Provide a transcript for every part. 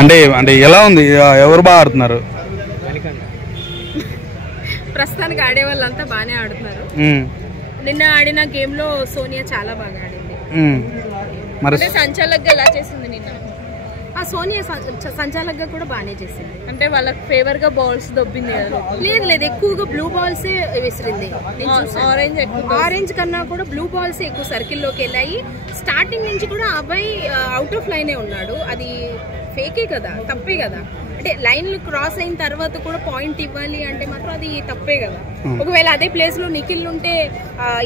అంటే అంటే ఎలా ఉంది, ఎవరు బాగా ఆడుతున్నారు? ప్రస్తుతానికి ఆడే వాళ్ళంతా బాగానే ఆడుతున్నారు. నిన్న ఆడిన గేమ్ లో సోనియా చాలా బాగా ఆడింది. మరి సంచాలక్గా ఎలా చేసింది నిన్న? సోనియా సంచాలక్గా కూడా బాగానే చేసింది. అంటే వాళ్ళకి ఫేవర్ గా బాల్స్ దొబ్బింది కదా? లేదు, ఎక్కువగా బ్లూ బాల్స్ విసిరింది. ఆరెంజ్ కన్నా కూడా బ్లూ బాల్స్ ఎక్కువ సర్కిల్లోకి వెళ్ళాయి. స్టార్టింగ్ నుంచి కూడా అబ్బాయి అవుట్ ఆఫ్ లైనే ఉన్నాడు. అది ఫేకే కదా, తప్పే కదా. అంటే లైన్లు క్రాస్ అయిన తర్వాత కూడా పాయింట్ ఇవ్వాలి అంటే మాత్రం అది తప్పే కదా. ఒకవేళ అదే ప్లేస్ లో నిఖిల్ ఉంటే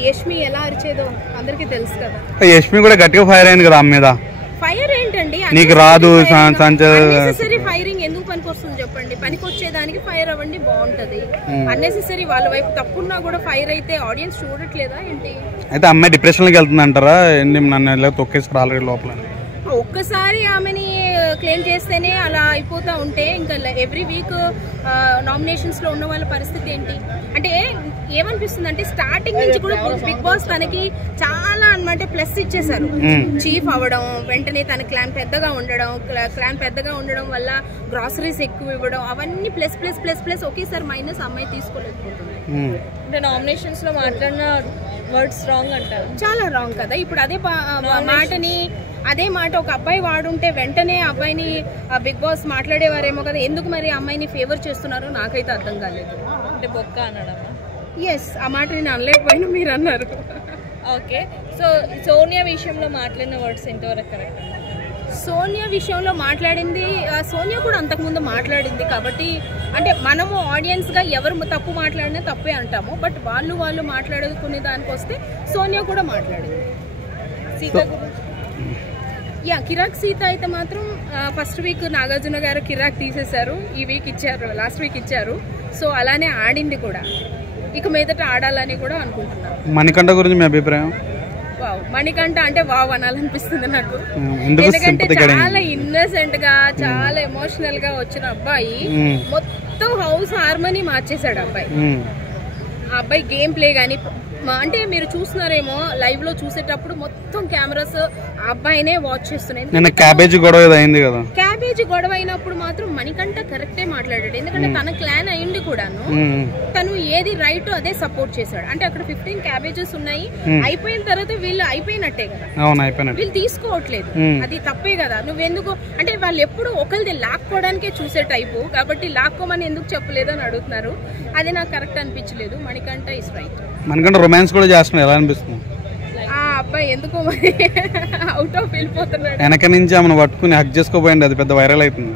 యష్మి ఎలా అరిచేదో అందరికి తెలుసు కదా. యష్మి కూడా గట్టిగా ఫైర్ అయింది కదా ఆమె మీద. ఫైర్ ఏంటండి, నీకు రాదు ఫైరింగ్ ఎందుకు పనికి వస్తుంది చెప్పండి? పనికి వచ్చేదానికి ఫైర్ అవ్వండి, బాగుంటది. అన్నెసెసరీ వాళ్ళ వైపు తప్పున్నా కూడా ఫైర్ అయితే ఆడియన్స్ చూడట్లేదా ఏంటి? అయితే అమ్మాయి డిప్రెషన్ లోకి వెళ్తుంది అంటారా? నన్ను తొక్కేస్తారు ఆల్రెడీ లోపల. ఒక్కసారి ఆమెని క్లెయిమ్ చేస్తేనే అలా అయిపోతా ఉంటే ఇంకా ఎవ్రీ వీక్ నామినేషన్స్ లో ఉన్న వాళ్ళ పరిస్థితి ఏంటి? అంటే ఏమనిపిస్తుంది అంటే స్టార్టింగ్ నుంచి కూడా బిగ్ బాస్ తనకి చాలా అన్నమాట ప్లస్ ఇచ్చేసారు. చీఫ్ అవ్వడం, వెంటనే తన క్లాన్ పెద్దగా ఉండడం వల్ల గ్రాసరీస్ ఎక్కువ ఇవ్వడం, అవన్నీ ప్లస్ ప్లస్ ప్లస్ ప్లస్ ఒకేసారి మైనస్ అమ్మాయి తీసుకోలేకపోతుంది. అంటే నామినేషన్స్ లో మాట్లాడిన వర్డ్స్ రాంగ్ అంటారు, చాలా రాంగ్ కదా. ఇప్పుడు అదే మాట ఒక అబ్బాయి వాడుంటే వెంటనే అబ్బాయిని బిగ్ బాస్ మాట్లాడేవారేమో కదా. ఎందుకు మరి అమ్మాయిని ఫేవర్ చేస్తున్నారో నాకైతే అర్థం కాలేదు. అంటే బొక్క అనడం, ఎస్ ఆ మాట నేను అనలేకపోయినా మీరు అన్నారు. ఓకే, సో సోనియా విషయంలో మాట్లాడిన వర్డ్స్ ఎంతవరకు కరెక్ట్? సోనియా విషయంలో మాట్లాడింది, సోనియా కూడా అంతకుముందు మాట్లాడింది కాబట్టి అంటే మనము ఆడియన్స్ గా ఎవరు తప్పు మాట్లాడినా తప్పే అంటాము. బట్ వాళ్ళు మాట్లాడుకునే దానికి వస్తే సోనియా కూడా మాట్లాడింది. సీత గురించి కిరాక్ సీత అయితే మాత్రం ఫస్ట్ వీక్ నాగార్జున గారు కిరాక్ తీసేశారు, ఈ వీక్ ఇచ్చారు, లాస్ట్ వీక్ ఇచ్చారు. సో అలానే ఆడింది కూడా, ఇక మీదట ఆడాలని కూడా అనుకుంటున్నాను. మణికంఠ గురించి మీ అభిప్రాయం? వావ్, మణికంఠ అంటే వావ్ అనాలనిపిస్తుంది నాకు. ఎందుకంటే చాలా ఇన్నోసెంట్ గా చాలా ఎమోషనల్ గా వచ్చిన అబ్బాయి మొత్తం హౌస్ హార్మనీ మార్చేశాడు అబ్బాయి. ఆ అబ్బాయి గేమ్ ప్లే గానీ అంటే మీరు చూస్తున్నారేమో లైవ్ లో చూసేటప్పుడు మొత్తం కెమెరాస్ ఆ అబ్బాయినే వాచ్ చేస్తున్నాయి. క్యాబేజీ గొడవ అయినప్పుడు మాత్రం మణికంఠ కరెక్టే మాట్లాడాడు. ఎందుకంటే తన క్లాన్ అయింది కూడాను, తను ఏది రైట్ అదే సపోర్ట్ చేశాడు. అంటే అక్కడ 15 క్యాబేజెస్ ఉన్నాయి, అయిపోయిన తర్వాత వీళ్ళు అయిపోయినట్టే కదా, వీళ్ళు తీసుకోవట్లేదు, అది తప్పే కదా. నువ్వెందుకు అంటే వాళ్ళు ఎప్పుడు ఒకరిది లాక్కోవడానికే చూసే టైపు కాబట్టి లాక్కోమని ఎందుకు చెప్పలేదని అడుగుతున్నారు. అది నాకు కరెక్ట్ అనిపించలేదు. Manikanta is right. Manikanta romance కూడా చేస్తున్నారు, ఎలా అనిపిస్తుంది? ఆ అబ్బాయి ఎందుకో మరి అవుట్ ఆఫ్ వెళ్ళిపోతున్నాడు. వెనక నుంచి ఆమెను పట్టుకుని హక్ చేసుకోపోయింది, అది పెద్ద వైరల్ అవుతుంది.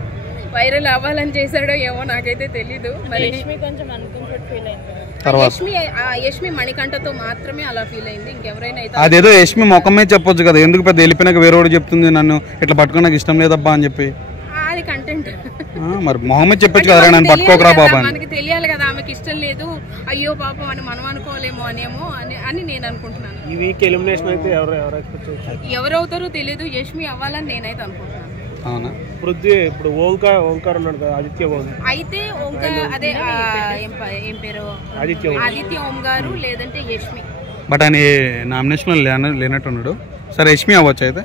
వైరల్ అవ్వాలని చేశాడో ఏమో నాకైతే తెలీదు. మరి యష్మి కొంచెం అన్కంఫర్ట్ ఫీల్ అయింది. యష్మి మణికంఠతో మాత్రమే అలా ఫీల్ అయింది, ఇంకెవరైనా అయితే అదేదో యష్మి ముఖం మీద చెప్పొచ్చు కదా, ఎందుకు పెద్ద వెళ్ళిపోయినాక వేరే వాడు చెప్తుంది నన్ను ఇట్లా పట్టుకుని నాకు ఇష్టం లేదబ్బా అని చెప్పి. అది కంటెంట్ మరి మొహమ్మద్ చెప్పొచ్చు కదా, నన్ను పట్టుకోకరా బాబా. మనకి తెలియాలి కదా ఆమెకి ఇష్టం లేదు, అయ్యో పాపం అని మనం అనుకోలేమో అని నేను అనుకుంటున్నాను. ఈ వీక్ ఎలిమినేషన్ అయితే ఎవరవుతారో తెలియదు, యష్మి అవ్వాలని నేనైతే అనుకుంటున్నాను. అవునా? ఇప్పుడు ఓంకార్ ఉన్నాడు కదా, ఆదిత్య ఓం అయితే ఓంకార్ అదే ఏం పేరు ఆదిత్య ఓం గారు లేదంటే యష్మి. బట్ ఆయన నామినేషన్ లేనట్టున్నాడు. సరే యష్మి అవ్వచ్చు, అయితే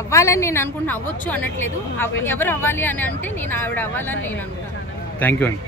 అవ్వాలని నేను అనుకుంటున్నా, అవ్వచ్చు అనట్లేదు. ఎవరు అవ్వాలి అని అంటే నేను ఆవిడ అవ్వాలని నేను అనుకుంటున్నాను. థ్యాంక్ యూ అండి.